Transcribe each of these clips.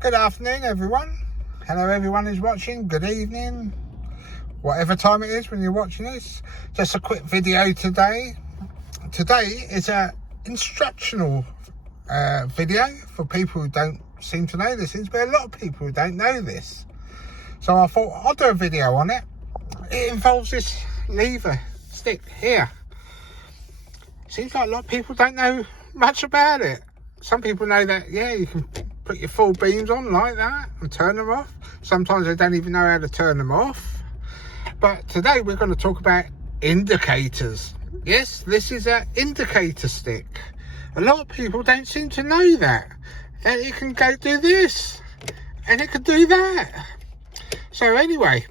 Good afternoon, everyone. Hello, everyone who's watching. Good evening, whatever time it is when you're watching this. Just a quick video today. Today is a instructional video for people who don't seem to know this. There's been a lot of people who don't know this, so I thought I'll do a video on it. It involves this lever stick here. Seems like a lot of people don't know much about it. Some people know that, yeah, you can put your full beams on like that and turn them off. Sometimes they don't even know how to turn them off. But today we're going to talk about indicators. Yes, this is an indicator stick. A lot of people don't seem to know that. And it can go do this and it can do that. So anyway,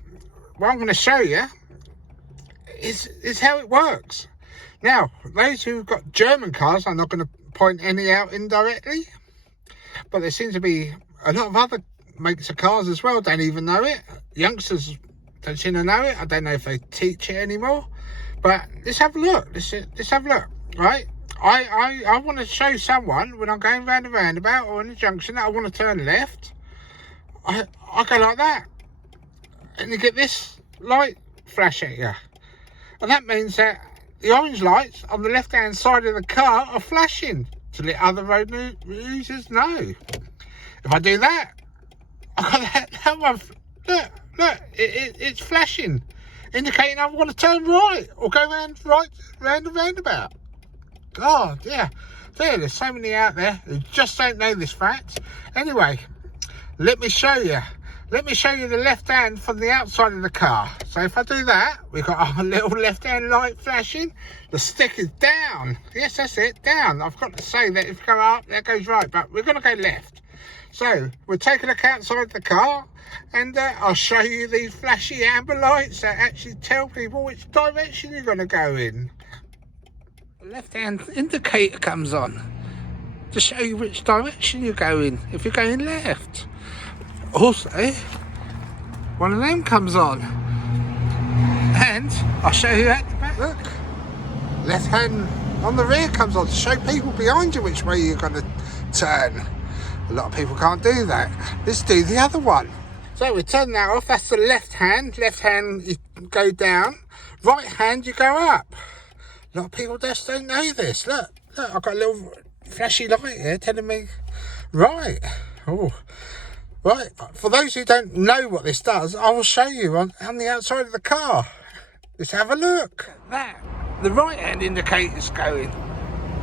what I'm going to show you is how it works. Now, those who've got German cars, I'm not going to point any out indirectly, but there seems to be a lot of other makes of cars as well, don't even know it. Youngsters don't seem to know it. I don't know if they teach it anymore, but let's have a look. Let's have a look, right? I want to show someone when I'm going round a roundabout or in a junction that I want to turn left. I go like that, and you get this light flash at you, and that means that the orange lights on the left-hand side of the car are flashing to let other road users know. If I do that, I got that one. Look, it's flashing, indicating I want to turn right or go round the roundabout. God, yeah. There's so many out there who just don't know this fact. Anyway, let me show you. Let me show you the left hand from the outside of the car. So if I do that, we've got our little left hand light flashing. The stick is down. Yes, that's it, down. I've got to say that if you go up, that goes right, but we're going to go left. So we'll take a look outside the car, and I'll show you these flashy amber lights that actually tell people which direction you're going to go in. The left hand indicator comes on to show you which direction you're going if you're going left. Also, one of them comes on, and I'll show you at the back. Look, left hand on the rear comes on to show people behind you which way you're going to turn. A lot of people can't do that. Let's do the other one. So we turn that off. That's the left hand. Left hand you go down, right hand you go up. A lot of people just don't know this. Look, I've got a little flashy light here telling me right. Oh. Right, for those who don't know what this does, I will show you on the outside of the car. Let's have a look. That, the right hand indicator's going,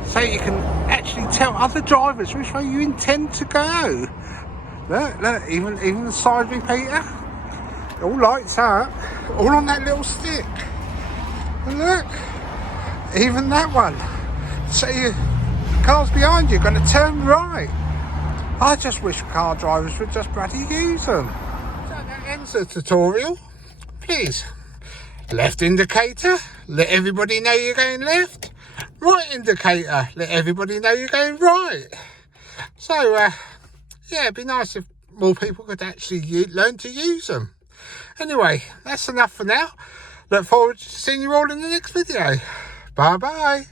so you can actually tell other drivers which way you intend to go. Look, even the side repeater, all lights up, all on that little stick. And look, even that one, so the cars behind you are going to turn right. I just wish car drivers would just bloody use them. So that ends the tutorial. Please, left indicator, let everybody know you're going left. Right indicator, let everybody know you're going right. So, yeah, it'd be nice if more people could actually learn to use them. Anyway, that's enough for now. Look forward to seeing you all in the next video. Bye-bye.